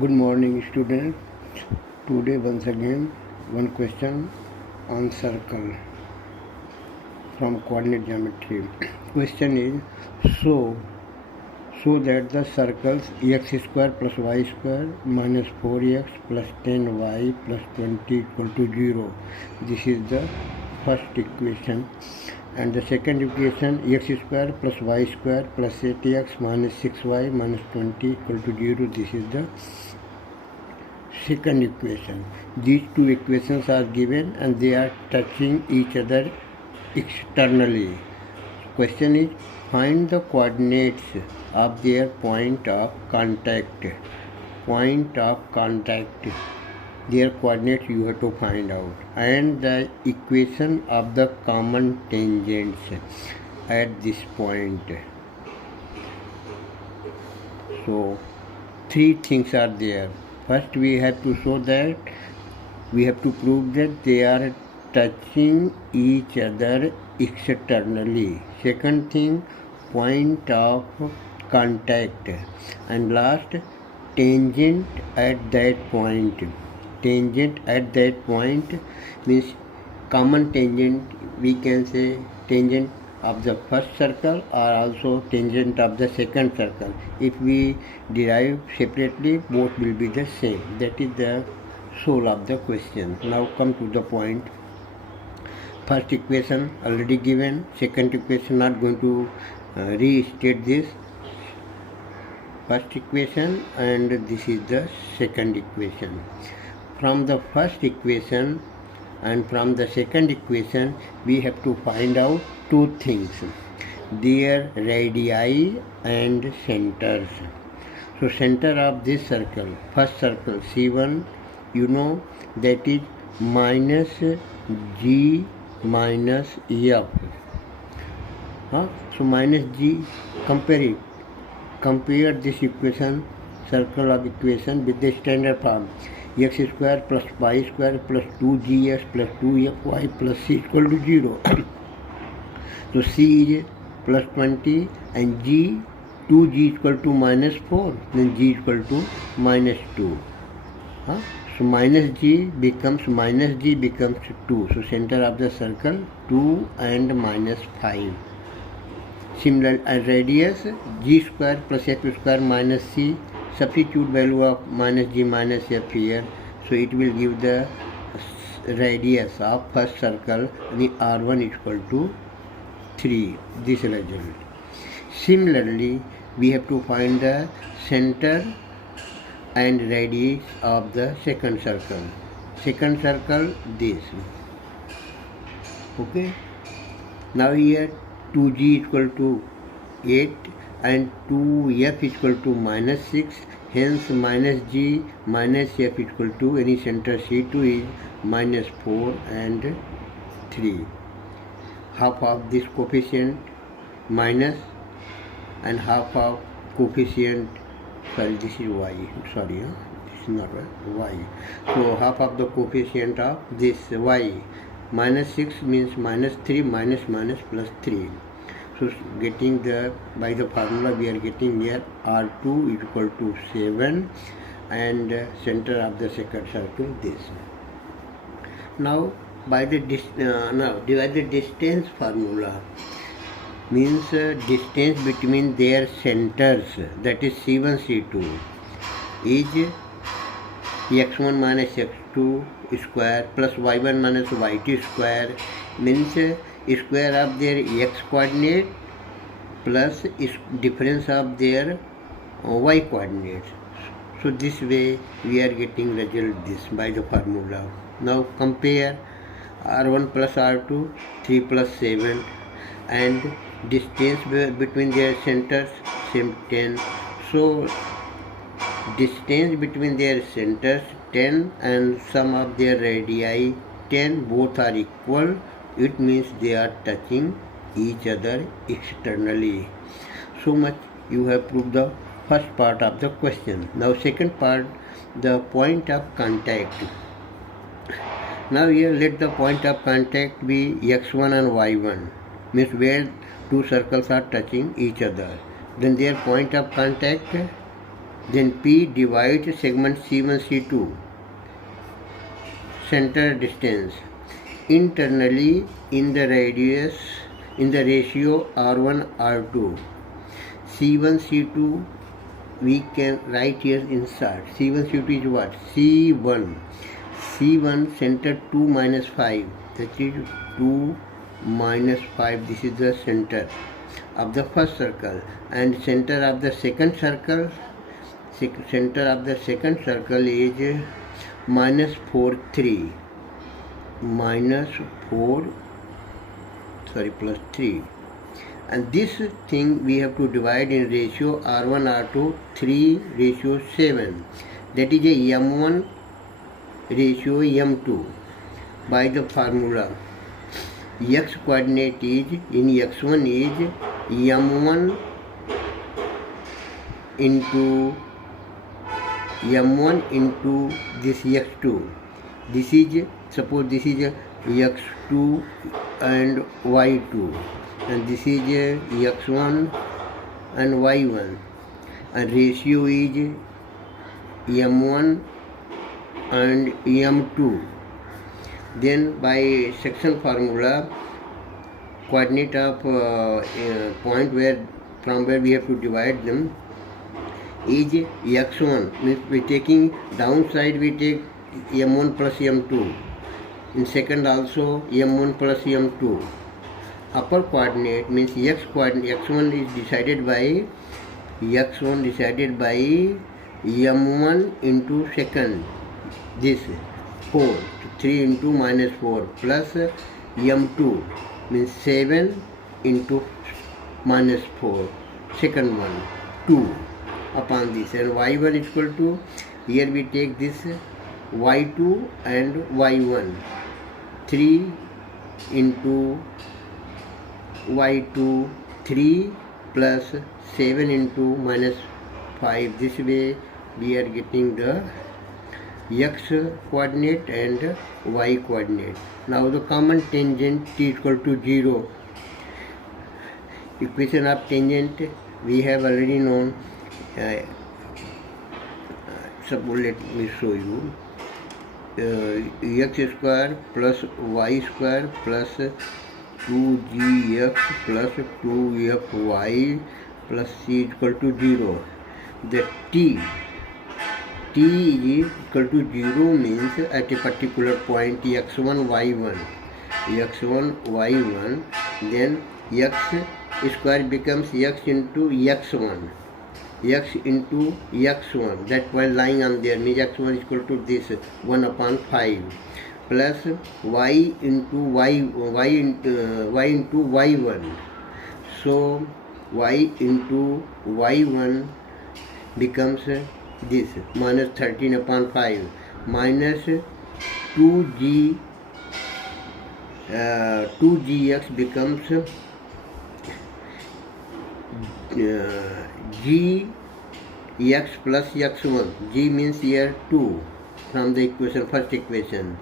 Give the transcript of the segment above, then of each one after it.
Good morning, students. Today, once again, one question on circle from coordinate geometry. Question is so that the circles x square plus y square minus 4x plus 10y plus 20 equal to 0. This is the first equation. And the second equation, x square plus y square plus 8x minus 6y minus 20 equal to 0. This is the second equation. These two equations are given and they are touching each other externally. Question is, find the coordinates of their point of contact. Point of contact. Their coordinates you have to find out. And the equation of the common tangents at this point. So, three things are there. First, we have to show that we have to prove that they are touching each other externally. Second thing, point of contact. And last, tangent at that point. Tangent at that point means common tangent. We can say tangent of the first circle or also tangent of the second circle. If we derive separately, both will be the same. That is the soul of the question. Now come to the point. First equation already given. Second equation not going to restate this. First equation and this is the second equation. From the first equation and from the second equation, we have to find out two things, their radii and centers. So center of this circle, first circle C1, you know that is minus G minus F. So minus G, compare this equation, circle of equation with the standard form. X square plus y square plus 2gx plus 2fy plus c equal to 0. So c is plus 20 and g, 2g equal to minus 4, then g equal to minus 2. So minus g becomes 2. So center of the circle 2 and minus 5. Similar radius g square plus f square minus c. Substitute value of minus g minus f here, so it will give the radius of first circle, the r1 is equal to 3, this result. Similarly, we have to find the center and radius of the second circle. Second circle, this. Okay. Now here 2g equal to 8 and 2f equal to minus 6, hence minus g minus f equal to any center C2 is minus 4 and 3. Half of this coefficient minus and half of coefficient, this is y, this is not y. So half of the coefficient of this y, minus 6 means minus 3 minus plus 3. So getting by the formula we are getting here R2 is equal to 7 and center of the second circle this. Now by the divide the distance formula means distance between their centers, that is C1 C2 is x1 minus x2 square plus y1 minus y2 square, means square of their x coordinate plus difference of their y coordinates. So this way we are getting result this by the formula. Now compare r1 plus r2, 3 plus 7 and distance between their centers same 10. So distance between their centers 10 and sum of their radii 10, both are equal. It means they are touching each other externally. So much you have proved the first part of the question. Now second part, the point of contact. Now here let the point of contact be x1 and y1, means where two circles are touching each other. Then their point of contact Then P divides segment C1, C2. Center distance. Internally in the radius, in the ratio R1, R2. C1, C2 we can write here inside. C1, C2 is what? C1. C1 center 2 minus 5. That is 2 minus 5. This is the center of the first circle. And center of the second circle, is minus 4, 3. Plus 3. And this thing we have to divide in ratio R1, R2, 3 ratio 7. That is a M1 ratio M2 by the formula. X coordinate is, in X1 is M1 into this X2. This is, suppose this is a X2 and Y2. And this is X1 and Y1, and ratio is M1 and M2. Then by section formula, coordinate of point from where we have to divide them is X1. Means we taking downside, we take M1 plus M2. In second also M1 plus M2. Upper coordinate means X coordinate, X1 is decided by M1 into second, this 4, 3 into minus 4, plus M2 means 7 into minus 4, second one 2 upon this, and Y1 is equal to, here we take this Y2 and Y1, 3 into Y2, 3 plus 7 into minus 5. This way we are getting the X coordinate and Y coordinate. Now the common tangent T is equal to 0. Equation of tangent we have already known. Suppose let me show you. X square plus Y square plus 2gx plus 2fy plus c is equal to 0. The t is equal to 0 means at a particular point x1, y1, then x square becomes x into x1. That point lying on there means x1 is equal to this 1 upon 5 plus y into y1. So y into y1 becomes this minus 13 upon 5 minus 2gx becomes gx plus x1. G means here 2 from the first equation.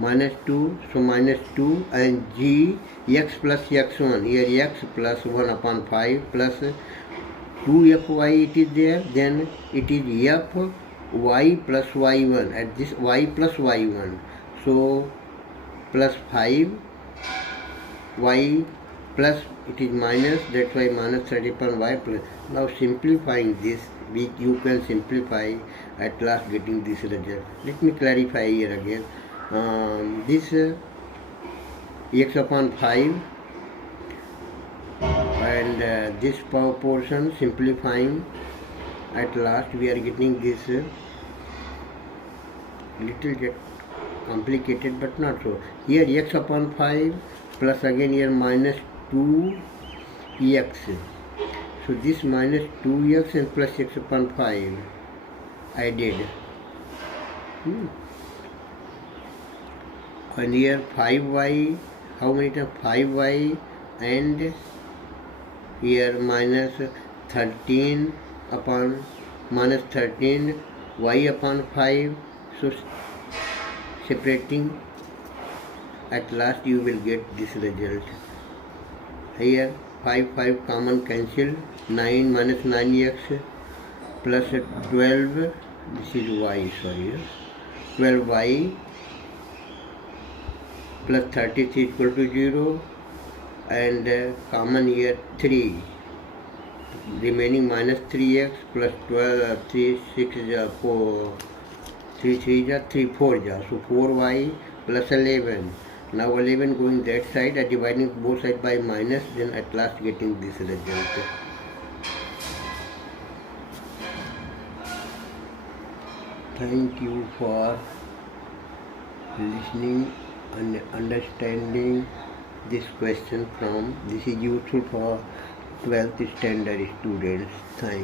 Minus 2, so minus 2, and g x plus x1, here x plus 1 upon 5 plus 2fy it is there, then it is fy plus y1, at this y plus y1, so plus 5 y plus it is minus, that's why minus 30 upon y plus. Now simplifying this, you can simplify, at last getting this result. Let me clarify here again. This x upon 5 and this power portion, simplifying, at last we are getting this little bit complicated but not so. Here x upon 5 plus again here minus 2x, so this minus 2x and plus x upon 5 I did. And here 5y, how many times 5y, and here minus 13 upon minus 13 y upon 5, so separating, at last you will get this result. Here 5 common cancelled, 9 minus 9x plus 12, this is y, sorry, 12y plus 33 equal to 0, and common here 3, remaining minus 3x plus 12, 3, 6 4, 3 3 3 4, so 4y plus 11. Now 11 going that side, dividing both sides by minus, then at last getting this result. Thank you for listening and understanding this question from. This is useful for 12th standard students. Thanks.